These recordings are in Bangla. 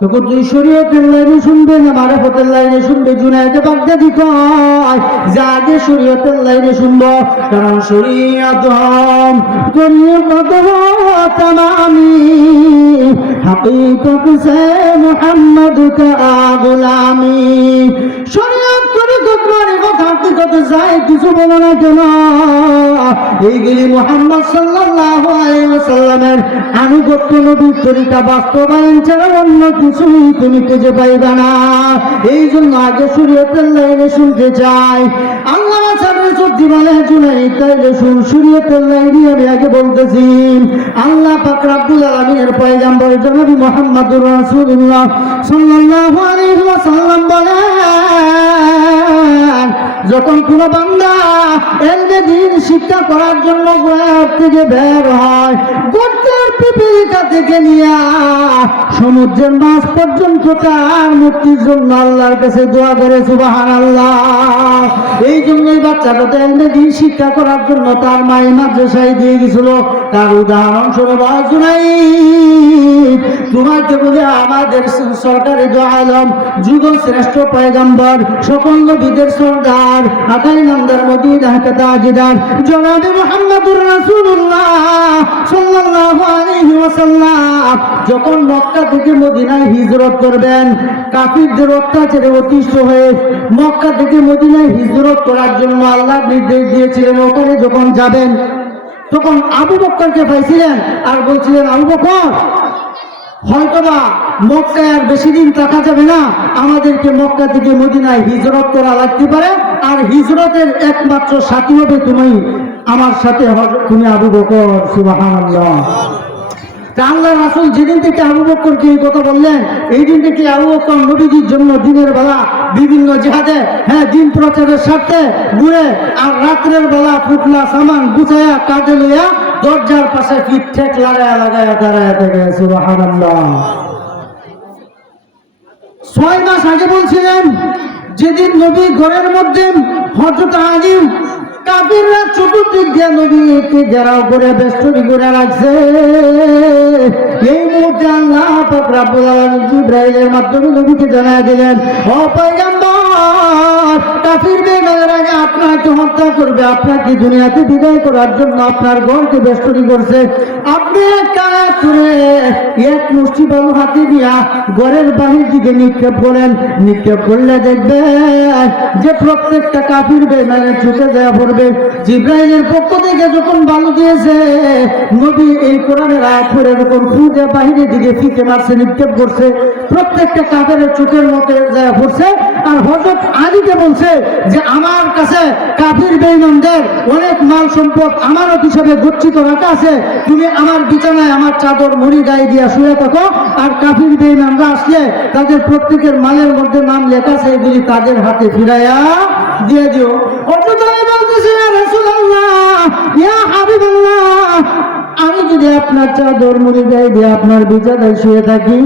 তখন তুই শরীয়তের লাইনে শুনবে না মারিফতের লাইনে শুনবে? জুনায়েদ বাগদাদি কয় যে আগে শরীয়তের লাইনে শুনবো, কারণ শরীয়ত হম দুনিয়াত তামামি হাকিকত সে মুহাম্মদ কা গুলামি। শরীয়ত করে মারিফত হাকিকত যাই কিছু বলো না কেন, এইগুলি মুহাম্মদ সাল্লাল্লাহু আলাইহি ওয়াসাল্লামের আনুগত্য নবীর তরিকা বাস্তবায়ন ছাড়া অন্য কিছুই তুমি খুঁজে পাইবে না। এই জন্য আগে শরীয়তের লাইনে শুনতে চাই। আল্লাহ সামনে সত্যি বলে জুনাইদ তাইলে শুন, শরীয়তের লাইনে আমি আগে বলতেছি। আল্লাহ পাক রব্বুল আলামিনের পয়গম্বর জনাব মুহাম্মদুর রাসূলুল্লাহ সাল্লাল্লাহু আলাইহি ওয়াসাল্লাম বলেন, যখন কোন বান্দা এলমে দ্বীন শিক্ষা করার জন্য ঘর থেকে বের হয়, গোত্রের পিপিলিকা থেকে নিয়ে সমুদ্রের মাছ পর্যন্ত তার মুক্তির জন্য আল্লাহর কাছে দোয়া করে সুবহানাল্লাহ। এই জন্যই বাচ্চাটা তো এলমে দ্বীন শিক্ষা করার জন্য তার মায়ের মাদ্রাসায় দিয়ে গেছিল। তার উদাহরণ স্বরূপ জুনাইদ, তোমাকে বলে আমাদের সরকারি দো আলম যুগল শ্রেষ্ঠ পয়গম্বর সকল নবীদের সরদার আকাই নামদার মদিনা তাজদার জনাবে মুহাম্মদুর রাসূলুল্লাহ সাল্লাল্লাহু আলাইহি ওয়াসাল্লাম যখন মক্কা থেকে মদিনায় হিজরত করবেন, কাফিরদের অত্যাচারে অতিষ্ঠ হয়ে মক্কা থেকে মদিনায় হিজরত করার জন্য আল্লাহ নির্দেশ দিয়েছিলেন। ওখানে যখন যাবেন তখন আবু বকরকে পাইছিলেন আর বলছিলেন, আবু বকর হয়তোবা মক্কায় আর বেশি দিন থাকা যাবে না, আমাদেরকে মক্কা থেকে মদিনায় হিজরত করা লাগতে পারে, আর হিজরতের একমাত্র সাথী হবে তুমি, আমার সাথে তুমি আবু বকর। সুবহানাল্লাহ। আল্লাহ রাসূল যেদিন থেকে আবু বকরকে এই কথা বললেন, এই দিন থেকে আবু বকর নবীজির জন্য দিনের বেলা বিভিন্ন জিহাদে দিন প্রচারের স্বার্থে ঘুরে, আর রাত্রের বেলা ফুটলা সামান গুছায়া কাঁধে লইয়া দরজার পাশে ফিট ঠেক লাগায়া দাঁড়ায় থাকে। সুবহানাল্লাহ। 6 মাস আগে বলছিলেন, যেদিন নবী ঘরের মধ্যে হযরত আলী কাফিররা চতুর্দিক দিয়ে নবীকে ঘেরাও করে বেষ্টনী করে রাখছে, এই মুহূর্তে আল্লাহ পাক রব্বুল আলামিন জিবরাইলের মাধ্যমে নবীকে জানায় দিলেন, ও পয়গম্বর, কাফিরদের আগে আপনাকে হত্যা করবে, আপনাকে দুনিয়াতে বিদায় করার জন্য আপনার ঘরকে বেষ্টনী করছে। আপনি এক কাজ করে এক মুষ্টি বালু হাতে দিয়া ঘরের বাহির দিকে নিক্ষেপ করেন, নিক্ষেপ করলে দেখবেন যে প্রত্যেকটা কাফির বেঈমানের চোখে দেয়া পড়বে। জিবরাইলের পক্ষ থেকে যখন বালু দিয়েছে, নবী এই কোরআনের আয়াত পড়ে যখন ফুটে বাহিরের দিকে ফিকে মারছে, নিক্ষেপ করছে, প্রত্যেকটা কাফেরের চোখের মধ্যে দেয়া পড়ছে। আর হযরত আলীকে বলছে যে আমার কাছে কাফির বেঈমানদের অনেক মাল সম্পদ আমানত হিসাবে গচ্ছিত রাখা আছে, তুমি আমার বিছানায় আমার চাদর মুড়ি গায়ে দিয়া শুয়ে থাকো, আর কাফির বেঈমানরা আসলে তাদের প্রত্যেকের মালের মধ্যে নাম লেখা আছে, এগুলি তাদের হাতে ফিরাইয়া দিয়ে দিও। হযরত আলী বলতেছে, ইয়া রাসূলুল্লাহ, ইয়া হাবিবাল্লাহ, আমি যদি আপনার চাদর মুড়ি গায়ে দিয়ে আপনার বিছানায় শুয়ে থাকি,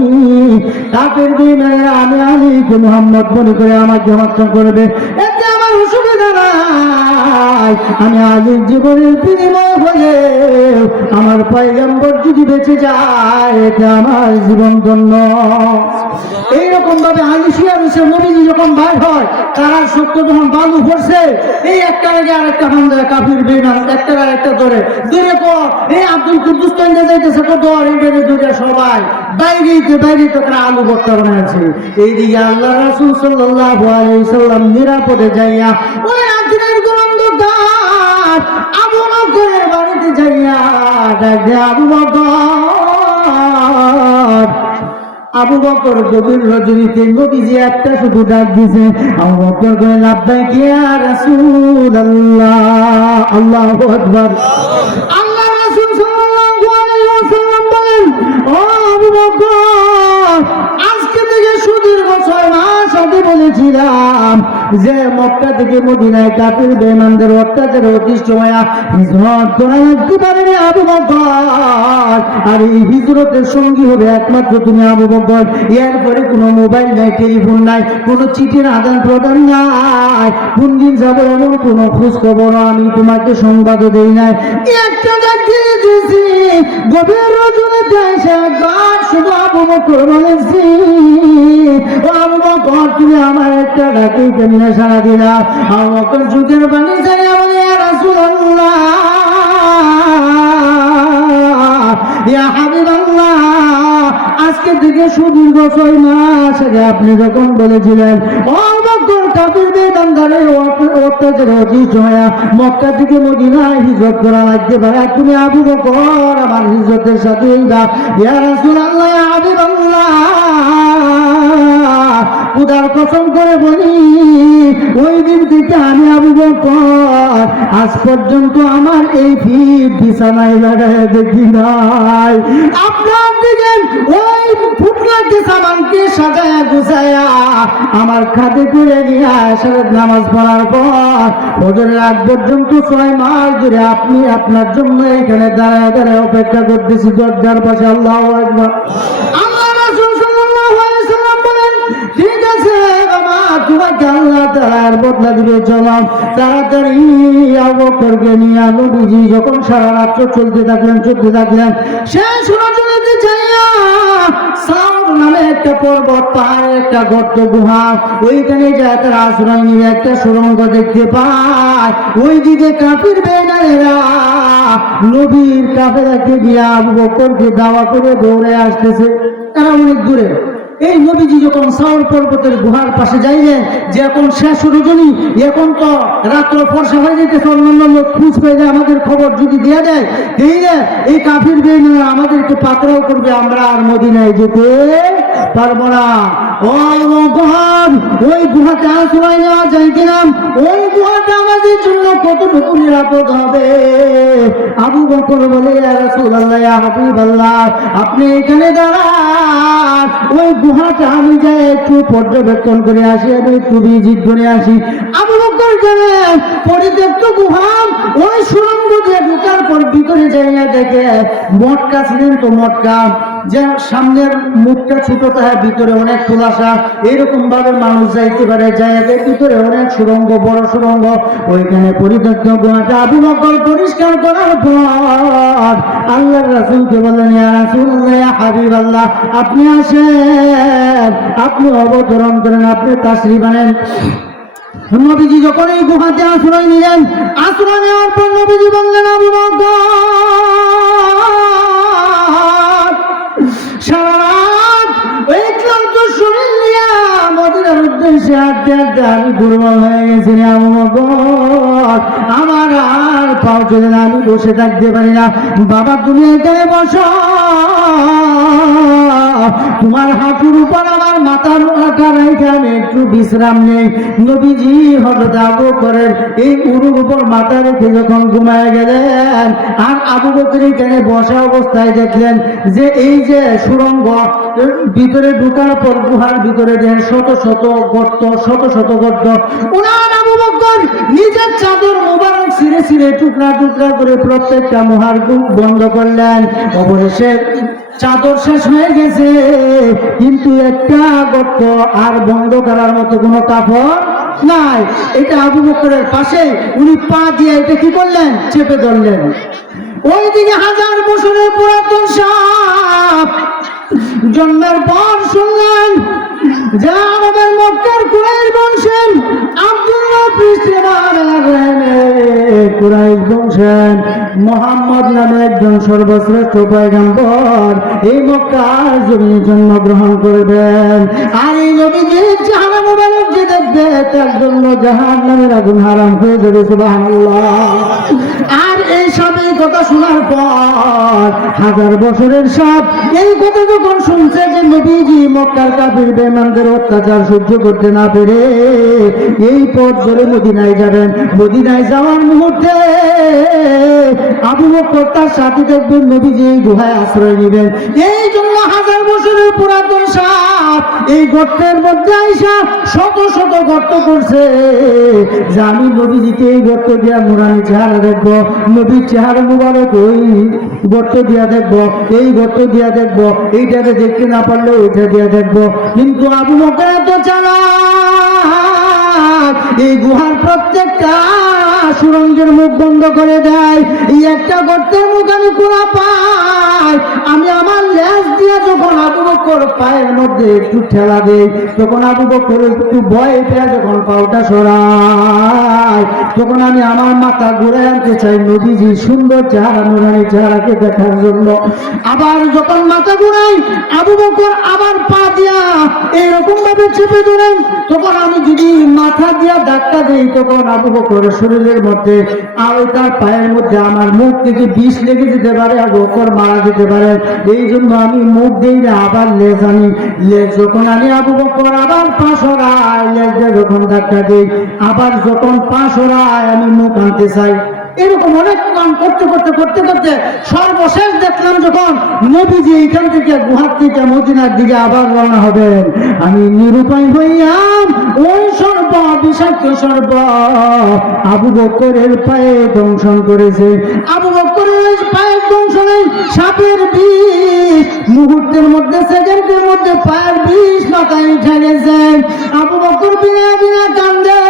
কাফির বেঈমানরা আমি আলীকে মুহাম্মদ মনে করে আমাকে হত্যা করবে, এতে আমার অসুবিধা নাই। আমি আলীর জীবনের বিনিময় হলে আমার পয়গম্বর যদি বেঁচে যায়, এতে আমার জীবন ধন্য। এইরকম ভাবে আলী শুয়ে বসে নবীজি যখন বাইর হয়, তারা সত্য যখন বালু পড়ছে, এই একটার আগে আরেকটা বান্দা কাফির বেঈমান একটার আরেকটা ধরে এই আব্দুল কুদ্দুস কেন্দ্রে যাইতেছে তো ধর, এই ধরে সবাই বাইরে তারা আলু ভর্তা বানাইছে। এইদিকে আল্লাহ রাসূল সাল্লাল্লাহু আলাইহি ওয়াসাল্লাম নিরাপদে যাইয়া ওই রাত্রির অন্ধকার আবু বকরের বাড়িতে যাইয়া ডাকে, আবু বকর। আবু বকর গভীর রজনীতে নবীজি একটা শুধু ডাক দিছে, আবু বকর বলে, লাব্বাইক ইয়া রাসূলুল্লাহ। আল্লাহু আকবার। আল্লাহ রাসূল সাল্লাল্লাহু আলাইহি ওয়াসাল্লাম বলেন, ও আবু বকর, আজকে থেকে সুদীর্ঘ 6 মাস আগে বলেছিলাম যে মক্কা থেকে মদিনায় কাফির বেঈমানদের অত্যাচারে অতিষ্ঠ হয়ে হিজরত করা লাগতে পারে আবু বকর, আর এই হিজরতের সঙ্গী হবে একমাত্র তুমি আবু বকর। এরপরে কোনো মোবাইল নাই, টেলিফোন নাই, কোনো চিঠির আদান প্রদান নাই, কোন দিন যাবো এমন কোনো খোঁজ খবর আমি তোমাকে সংবাদও দেই নাই। একটা ডাক দিয়ে দিয়েছি, গভীর রজনীতে এসে একবার শুধু আবু বকর বলেছি, বকরের ডাকে কেমনে সাড়া দিলাম? আবু বকর চোখের পানি ছেড়ে বলে, ইয়া রাসূলুল্লাহ, ইয়া হাবিবাল্লাহ, আজকে থেকে সুদীর্ঘ 6 মাস আগে আপনি যখন বলেছিলেন ও বকর কাফির বেঈমানদের অত্যাচারে অতিষ্ঠ হয়ে মক্কা থেকে মদিনায় হিজরত করা লাগতে পারে, তুমি আবু বকর আমার হিজরতের সাথে ইয়া রাসূলুল্লাহ, ইয়া হাবিবাল্লাহ, খুদার কসম করে বলি, ওই দিন থেকে আমি আবু বকর আজ পর্যন্ত আমার এই ফিট বিছানায় লাগায় দেখি নাই। আপনার দিকে ওই ফুটলাকে সামানকে সাজায়া গুছায়া আমার খাতে করে নিয়ে আসার নামাজ পড়ার পর ফজরের আগ পর্যন্ত 6 মাস ধরে আপনি আপনার জন্য এখানে দাঁড়ায় দাঁড়ায় অপেক্ষা করতেছি দরজার পাশে। আল্লাহু আকবার। আল্লাহ রাসূল সাল্লাল্লাহু আলাইহি ওয়াসাল্লাম বলেন, ঠিক আছে বাবা, তোমাকে আল্লাহ তাআলার বদলা দিবে, চলো তাড়াতাড়ি আবু বকরকে নিয়ে নবীজি যখন সারা রাত চলতে থাকলেন শেষ রজনীতে যাইয়া সাউর নামে একটা পর্বত, পাহাড়ে একটা গর্ত গুহা, ওইখানে যায় তার আশ্রয় নিয়ে একটা সুড়ঙ্গ দেখতে পায়। ওইদিকে কাফির বেঈমানেরা নবীর কাফেলাকে গিয়ে আবু বকরকে দাওয়া করে দৌড়ে আসতেছে, তারা অনেক দূরে। এই নবীজি যখন সাউর পর্বতের গুহার পাশে যাইলেন, যে এখন শেষ রজনী, এখন তো রাত্র ফর্সা হয়ে যেতেছে, অন্যান্য লোক খুঁজ পেয়ে যায়, আমাদের খবর যদি দেয়া দেয় এই কাফির বেঈমানরা আমাদেরকে পাকড়াও করবে, আমরা আর মদিনায় যেতে পারবো না। ওই গুহাতে আশ্রয় নেওয়া যায় কিনা, ওই গুহাটা আমাদের জন্য কতটুকু নিরাপদ হবে? আবু বকর বলে, ইয়া রাসূলুল্লাহ, ইয়া হাবিবাল্লাহ, আপনি এখানে দাঁড়ান, ওই গুহাটা আমি যাই একটু পর্যবেক্ষণ করে আসি, আমি একটু ভিজিট করে আসি। আবু বকর গেলেন পরিত্যক্ত গুহা, ওই সুড়ঙ্গ দিয়ে ঢোকার পর ভিতরে যাই না দেখে মটকা ছিলেন, তো মটকা যে সামনের মুখটা ছোট তাহার ভিতরে অনেক খোলাসা, এরকম ভাবে মানুষ যাইতে পারে, জায়গায় ভিতরে অনেক সুড়ঙ্গ, বড় সুড়ঙ্গ। ওইখানে পরিত্যক্ত গুহাটা আবু বকর পরিষ্কার করার পর আল্লাহর রাসূলকে বললেন, ইয়া রাসূলুল্লাহ, ইয়া হাবিবাল্লাহ, আপনি আসেন, আপনি অবতরণ করেন, আপনি তাশরীফ আনেন। নবীজি যখন এই গুহাতে আশ্রয় নিলেন, আশ্রয় নেওয়ার পর নবীজি বললেন, আবু বকর, সারা রাত ওই ক্লান্ত শরীর নিয়ে মদিনার উদ্দেশ্যে হাঁটতে হাঁটতে আমি দুর্বল হয়ে গেছি রে আবু বকর, আমার আর পাও চলে না, আমি বসে থাকতে পারি না। বাবা, তুমি এখানে বসো, তোমার হাঁটুর উপর আমার মাথার মাথা রেখে আমি একটু বিশ্রাম নেই। নবীজি হযরত আবু বকরের এই উরুর উপর মাথা রেখে যখন ঘুমায় গেলেন, আর আবু বকর এখানে বসা অবস্থায় দেখলেন যে এই যে সুড়ঙ্গ, ভিতরে ঢোকার পর গুহার ভিতরে দেখেন শত শত গর্ত। উনার আবু বকর নিজের চাদর মোবারক ছিঁড়ে ছিঁড়ে টুকরা টুকরা করে প্রত্যেকটা মুহার বন্ধ করলেন। অবশেষে চাদর শেষ হয়ে গেছে, কিন্তু একটা গর্ত আর বন্ধ করার মতো কোনো কাপড় নাই। এটা আবু বকরের পাশে উনি পা দিয়ে এটা কি করলেন, চেপে ধরলেন। ওইদিকে 1000 বছরের পুরাতন সাপ জন্মের পর শুনলেন যে আমাদের মক্কার কুরাইশ বংশের আব্দুল্লাহ কুরাইশ বংশের মুহাম্মদ নামে একজন সর্বশ্রেষ্ঠ পয়গম্বর এই মক্কার জমিনে জন্মগ্রহণ করবেন। আর এই নবীজি চেহারা মোবারক যে দেখবে তার জন্য জাহান্নামের আগুন হারাম হয়ে যাবে। সুবহানাল্লাহ। আর এই সাপের কথা শোনার পর 1000 বছরের সাপ এই কথা যখন শুনছে যে নবীজি মক্কার কাফির বেঈমানদের অত্যাচার সহ্য করতে না পেরে এই পথ ধরে মদিনায় যাবেন, মদিনায় যাওয়ার মুহূর্তে আবু বকর তার সাথে দেখবেন নবীজি এই গুহায় আশ্রয় নেবেন। এই জন্য 1000 বছরের পুরাতন সাপ এই গর্তের মধ্যে আইসা শত শত গর্ত করছে যে আমি নবীজিকে এই গর্ত দিয়া নুরানি চেহারা দেখবো, নবীর চেহারা মুবারক ওই গর্ত দিয়া দেখবো, এই গর্ত দিয়া দেখবো, এইটাকে দেখতে না পারলে ওইটা দিয়া দেখবো। কিন্তু আবু বকর এত চালাক, এই গুহার প্রত্যেকটা সুরঙ্গের মুখ বন্ধ করে দেয়, এই একটা গর্তের মুখ আমি খোলা পাই। আমি আমার লেজ দিয়ে যখন আবু বকর পায়ের মধ্যে একটু ঠেলা দেই, তখন আবু বকর একটু ভয় পেয়ে যখন পাউটা সরায়, তখন আমি আমার মাথা ঘুরে আনতে চাই নবীজির সুন্দর চেহারা, নুরানি চেহারাকে দেখার জন্য। আবার যখন মাথা ঘুরাই, আবু বকর আবার পা দিয়া এরকম ভাবে চেপে ধরেন, তখন আমি যদি মাথা দিয়া ধাক্কা দিই, তখন আবু বকরের শরীরের মধ্যে আর তার পায়ের মধ্যে আমার মুখ থেকে বিষ লেগে যেতে পারে, আবু বকর মারা যেতে পারে। এই জন্য আমি মুখ দিই না, আবার লেজ আনি। লেজ যখন আনি, আবু বকর আবার পা সরায়, লেজ দিয়ে যখন ধাক্কা দিই, আবার যখন পা সরায় আমি মুখ আনতে চাই। এরকম অনেক কাম করতে করতে করতে করতে সর্বশেষ দেখলাম যখন নবীজি এইখান থেকে গুহার থেকে মদিনার দিকে আবার রওনা হবেন, আমি নিরুপায় হইয়াম ওই সর্প, বিষাক্ত সর্প আবু বকরের পায়ে দংশন করেছে। আবু বকরের ওই পায়ের দংশনে সাপের বিষ মুহূর্তের মধ্যে, সেকেন্ডের মধ্যে পায়ের বিষ মাথায় উঠে গেছে। আবু বকর বিনা বিনা কান্দে,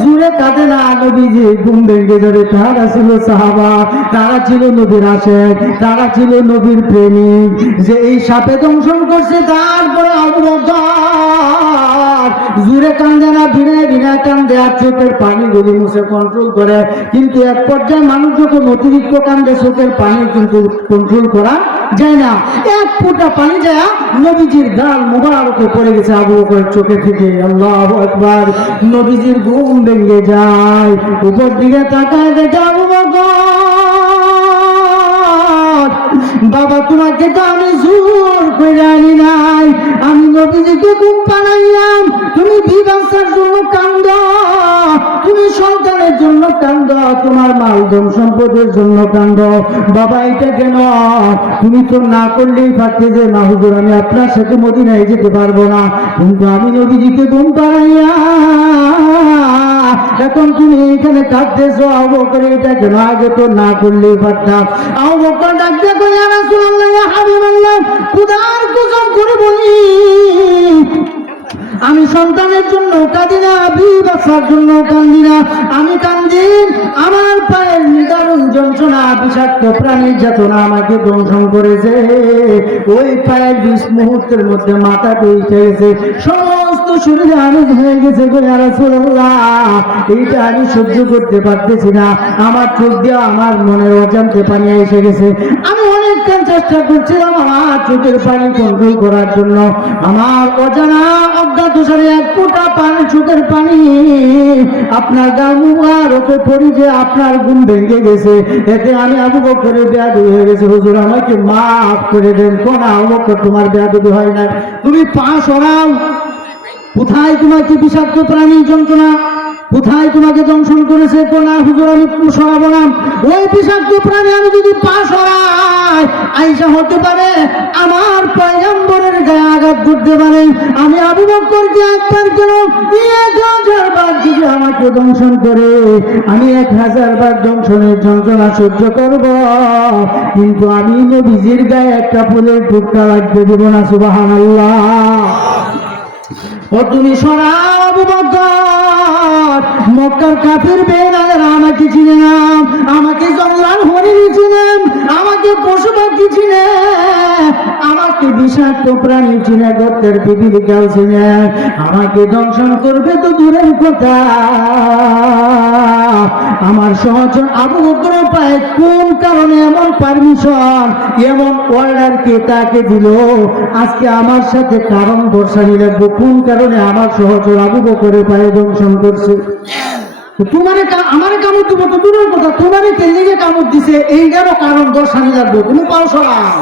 জুড়ে কাঁদে না। নবীজি ঘুম ভেঙে ধরে, তারা ছিল সাহাবা, তারা ছিল নবীর আশেক, তারা ছিল নবীর প্রেমিক, যে এই সাপে দংশন করছে। তারপরে আবু বকর জুড়ে কান্দে না, বিনা বিনা কান্দে, আর চোখের পানিগুলি মুছে কন্ট্রোল করে। কিন্তু এক পর্যায়ে মানুষ যখন অতিরিক্ত কান্দে, চোখের পানি কিন্তু কন্ট্রোল করা যায় না। এক ফোঁটা পানি যায় নবীজির গাল মুবারকে পড়ে গেছে আবু বকরের চোখে থেকে। আল্লাহু আকবার। নবীজির ঘুম ভেঙে যায়, উপর দিকে তাকায় দেখে আবু বকর, বাবা তোমাকে তো আমি জোর করে আনি নাই, আমি নবীজিকে ঘুম পাড়াইলাম। তুমি বিবাসার জন্য কান্দ, তুমি সন্তানের জন্য কান্দ, তোমার মালদম সম্পদের জন্য কান্দ। বাবা এটা কেন? তুমি তো না করলেই পারতে যে না হুজুর আমি আপনার সাথে মদিনায় যেতে পারবো না, কিন্তু আমি নবীজিকে ঘুম পাড়াইয়া এখন তুমি এখানে কাঁদতেছো। আবু বকর এটা কেন? আগে তো না করলেই পারতাম। আবু বকর ডাকতে কই, ইয়া রাসূলুল্লাহ, ইয়া হাবিবাল্লাহ, খোদার কসম করে বলি, আমি সন্তানের জন্য কাঁদি না, বিবাসার জন্য কান্দি না। আমি কান্দি আমার পায়ের নিদারুণ যন্ত্রণা, বিষাক্ত প্রাণীর যাতনা আমাকে দংশন করেছে। ওই পায়ের 20 মুহূর্তের মধ্যে মাথাতে উঠে গেছে, সমস্ত শরীরে আমেজ হয়ে গেছে। ইয়া রাসূলুল্লাহ, এইটা আমি সহ্য করতে পারতেছি না, আমার চোখ দিয়ে আমার মনের অজান্তে পানি এসে গেছে। আমি অনেকক্ষণ চেষ্টা করছিলাম আমার চোখের পানি কন্ট্রোল করার জন্য, আমার অজানা অজ্ঞাত সারে এক ফোঁটা পানি, চোখের পানি আপনার গাল মুবারকে পড়ি যে আপনার ঘুম ভেঙে গেছে, এতে আমি আবু বকরের বেয়াদবি হয়ে গেছে। হুজুর আমাকে মাফ করে দেন। কোন আবু বকর, তোমার বেয়াদবি হয় না, তুমি পা সরাও। কোথায় তোমাকে বিষাক্ত প্রাণী যন্ত্রণা, কোথায় তোমাকে দংশন করেছে? কোন হুজুর আমি সরাবো না। ওই বিষাক্ত প্রাণী আমি যদি পা সরাই, আইসা হতে পারে আমার পয়গম্বরের গায়ে আঘাত করতে পারে। আমি আবু বকরকে একবার কেন 1000 বার যদি আমাকে দংশন করে, আমি 1000 বার দংশনের যন্ত্রণা সহ্য করব, কিন্তু আমি নবীজির গায়ে একটা ফুলের টুকরা রাখতে দেব না। সুবহানাল্লাহ। ও তুমি সরাও আবু বকর। মক্কার কাফির বেঈমানেরা আমাকে চিনে না, আমাকে জঙ্গলার হরিণ চিনে, আমাকে পশু পাখি চিনে, আমাকে বিষাক্ত প্রাণী চিনে, গর্তের পিপিলিকাও চিনে। আমাকে দংশন করবে তো দূরের কথা, আমার সহচর আবু বকর পায় কোন কারণে এমন পারমিশন, এমন অর্ডার কে তাকে দিল? আজকে আমার সাথে কারণ দর্শানি লাগবে, কোন কারণে আমার সহচর আবু বকরের পায়ে দংশন করছে। তোমারে আমারে কামড় দিব তো দূরের কথা, তোমারে তেলিগে কামড় দিছে, এইটারও কারণ দর্শানি লাগবে। তুমি পাও সরাও।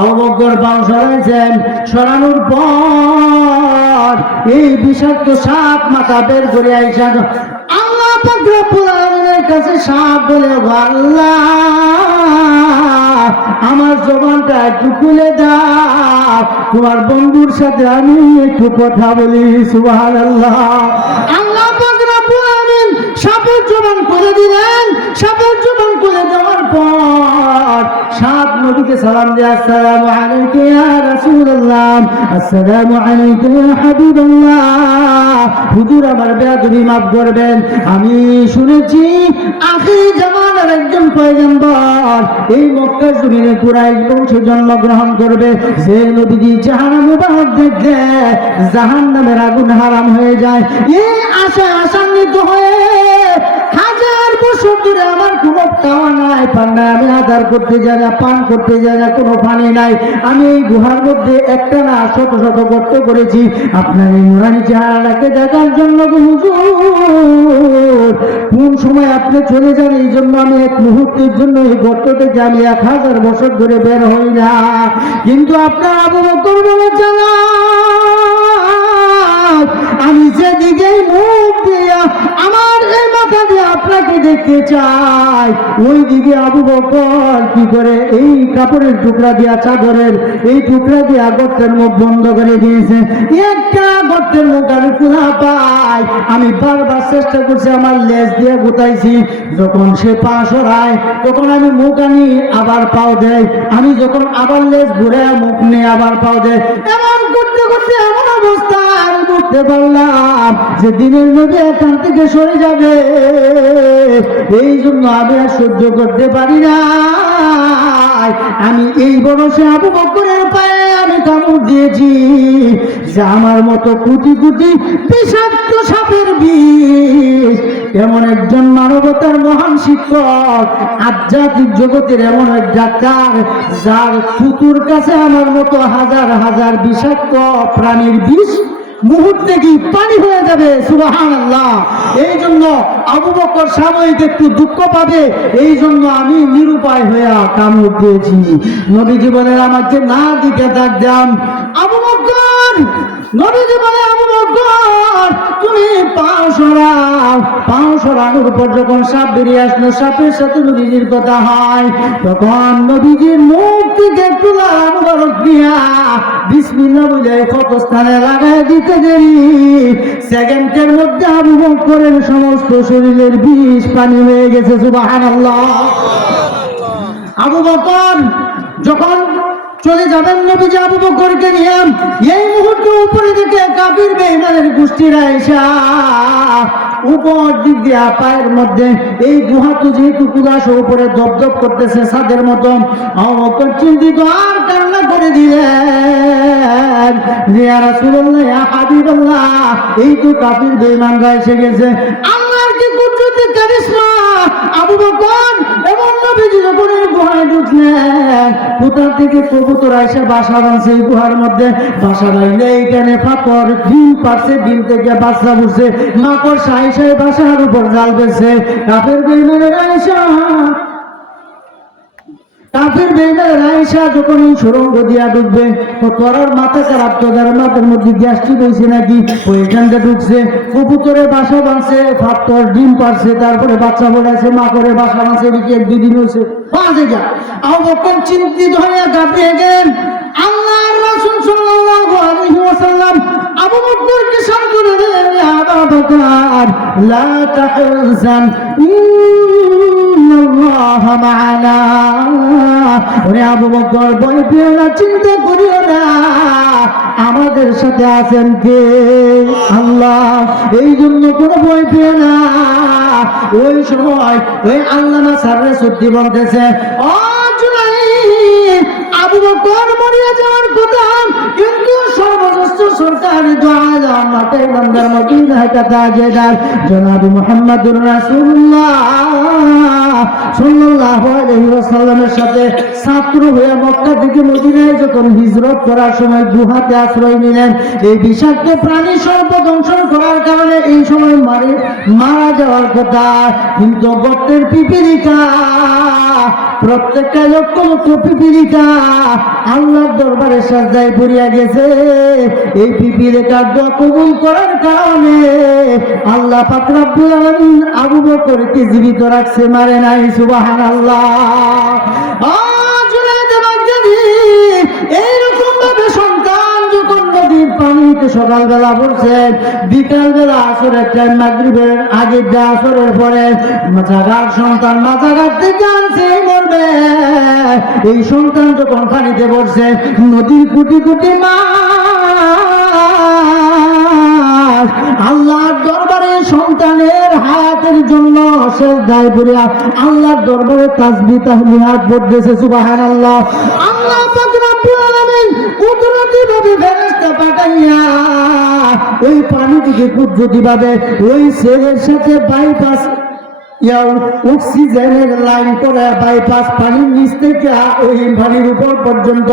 আবু বকর পাও সরাইছেন, সরানোর পর এই বিষাক্ত সাপ মাথা বের করে আইসা আল্লাহ পাক রব্বুল আলামিনের কাছে সাপ বলে, আল্লাহ আমার জবানটা একটু খুলে দাও, তোমার বন্ধুর সাথে আমি একটু কথা বলি। সুবহানাল্লাহ। আল্লাহ পাক রব্বুল আলামিন সাপের জবান খুলে দিলেন। সাপের জবান খুলে দেওয়ার পর সাপ নবীকে সালাম দিয়ে, আসসালামু আলাইকা ইয়া রাসূলুল্লাহ, আসসালামু আলাইকা ইয়া হাবিবাল্লাহ। হুজুর আমার বেয়াদবি মাফ করবেন, আমি শুনেছি আখির জামানার একজন পয়গম্বর এই মক্কা জমিনে কুরাইশ বংশে জন্মগ্রহণ করবে, যে নবীজি চেহারা মুবারক দেখলে জাহান্নামের আগুন হারাম হয়ে যায়। এই আশায় আশান্বিত হয়ে হাজার বছর ধরে আমার কোনো খাওয়া নাই, পান নাই, আমি আদার করতে যাই না, পান করতে যাই না, কোনো পানি নাই, আমি এই গুহার মধ্যে একটা না শত শত গর্ত করেছি আপনার এই নুরানি চেহারাটাকে দেখার জন্য। হুজুর কোন সময় আপনি চলে যান, এই জন্য আমি এক মুহূর্তের জন্য এই গর্ত থেকে আমি 1000 বছর ধরে বের হই না। কিন্তু আপনার আবু বকর বলেছেন আমি যেদিকেই মুখ দিয়া আমার এই মাথা দিয়ে আপনাকে দেখতে চাই, ওই দিকে আবু বকর কি করে এই কাপড়ের টুকরা দিয়া, চাদরের এই টুকরা দিয়া গর্তের মুখ বন্ধ করে দিয়েছে। একটা গর্তের মুখ আমি খোলা পাই, আমি বারবার চেষ্টা করছি, আমার লেজ দিয়ে গুতাইছি, যখন সে পা সরায় তখন আমি মুখ আনি আবার পাও দেয়, আমি যখন আবার লেজ ঘুরে মুখ নিয়ে আবার পাও দেয়, এমন করতে করতে এমন অবস্থা আমি বুঝতে পারলাম যে দিনের নবী এখান থেকে সরে যাবে, এই জন্য আমি আর সহ্য করতে পারি না। আমি এই বয়সে আবু বকরের পায়ে আমি কামড় দিয়েছি, যে আমার মতো কোটি কোটি বিষাক্ত সাপের বিষ, এমন একজন মানবতার মহান শিক্ষক, আধ্যাত্মিক জগতের এমন এক ডাক্তার, যার থুতুর কাছে আমার মতো হাজার হাজার বিষাক্ত প্রাণীর বিষ মুহূর্তে কি পানি হয়ে যাবে। সুবহানাল্লাহ। এই জন্য আবু বকর সাময়িক একটু দুঃখ পাবে, এই জন্য আমি নিরুপায় হয়ে কামড় দিয়েছি। নবী জীবনের আমাকে না দিতে থাকতাম, আবু বকর, নবী জীবনে আবু বকর তুমি পাও সরাও, পাও সরানোর পর যখন সাপ বেরিয়ে আসলো, সাপের সাথে নবীজির কথা হয়, তখন নবীজির মুখ থেকে একটু মুবারক দিয়া বিসমিল্লাহ বলে ক্ষত স্থানে লাগাই দিতে দেরি, সেকেন্ডের মধ্যে আবু বকরের সমস্ত শরীরের বিষ পানি হয়ে গেছে। সুবহানাল্লাহ। আবু বকর যখন চলে যাবেন নবীজি আবু বকরকে নিয়ে, এই মুহূর্তে উপরে দিকে কাফির বেঈমানের গোষ্ঠীরা এসে উপর দিক দিয়ে পায়ের মধ্যে এই গুহা তো যেহেতু কুয়াশ উপরে দপদপ করতেছে ছাদের মতো, আবু বকর চিন্তিত আর কান্না করে দিলেন, ইয়া রাসূলুল্লাহ, ইয়া হাবিবাল্লাহ, এই তো কাফির বেঈমানরা এসে গেছে, আল্লাহর কি কুদরতি কারিশমা। আবু বকর এমন নবীজি যখন এই গুহায় ঢুকলেন, কোথা থেকে কবুতর এসে বাসা বাঁধছে এই গুহার মধ্যে, বাসা বাঁধলে এইখানে পাথর ডিম পারছে, ডিম থেকে বাচ্চা বুঝছে, মাকড় সাই সাই বাসার উপর জাল বেছে, কাফের বেঈমানের আয়েশা যখন এই সুরঙ্গ দিয়া ঢুকবে, তো তোরার মাথা খারাপ, তোদের মাথার মধ্যে গ্যাস্ট্রিক হয়েছে নাকি, ওইখানটা ঢুকছে, কবুতরে বাসা বাঁধছে, পাথর ডিম পারছে, তারপরে বাচ্চা বলেছে, মা করে বাসা বাঁধছে, এদিকে 1-2 দিন হয়েছে, বাজে যা। আবু বকর চিন্তিত হয়ে ঘাবড়িয়ে গেলেন। আল্লাহর রাসূল সাল্লাল্লাহু আলাইহি ওয়াসাল্লাম আবু বকরকে সান্ত্বনা দিলেন, ইয়া আবু বকর লা তাহজান ইন্নাল্লাহ মা'ানা, ওরে আবু বকর ভয় পেও না, চিন্তা করিও না, আমাদের সাথে আছেন কে? আল্লাহ। এই জন্য কোনো ভয় পেও না। ওই সময় ওই আল্লামা সাররে সত্যি বলতেছে, ও জুনাইদ, আবু বকর মরিয়া যাওয়ার কথা, কিন্তু সর্বশ্রেষ্ঠ সরকারি দোয়া মাঠে বান্দার মদিনায় কথা জেদার জনাব মুহাম্মদুর রাসূলুল্লাহ সাল্লাল্লাহু আলাইহি ওয়াসাল্লামের সাথে ছাত্র হয়ে মক্কা থেকে মদিনায় যখন হিজরত করার সময় গুহাতে আশ্রয় নিলেন, এই বিষাক্ত প্রাণী সর্প দংশন করার কারণে এই সময় মারা যাওয়ার কথা, কিন্তু গর্তের পিপিলিকা, প্রত্যেকটা লক্ষ লক্ষ পিপিলিকা আল্লাহর দরবারে সাজদায় পড়িয়া গেছে। এই পিপিলিকার দোয়া কবুল করার কারণে আল্লাহ পাক রব্বুল আলামিন আবু বকরকে জীবিত রাখছে, মারে নাই। সুবহানাল্লাহ। এইরকম ভাবে সন্তান যখন নদীর পানিতে সকালবেলা পড়ছেন, বিকালবেলা আসরের টাইম, মাগরিবের আগে আসরের পরে জাগার সন্তান মাজাঘাট থেকে আনছে মরবে, এই সন্তান যখন পানিতে পড়ছে, নদীর কোটি কোটি মাছ সেজদায় পড়ে আল্লাহর দরবারে তাসবিহ তাহমিদ পড়তেছে সুবহানাল্লাহ। আল্লাহ পাক রব্বুল আলামিন কুদরতি ভাবে ফেরেশতা পাঠাইয়া ওই পানি থেকে কুদরতি ভাবে ওই ছেলের সাথে বাইপাস অক্সিজেনের লাইন করে বাইপাস পানির নিচ থেকে ওই পানির উপর পর্যন্ত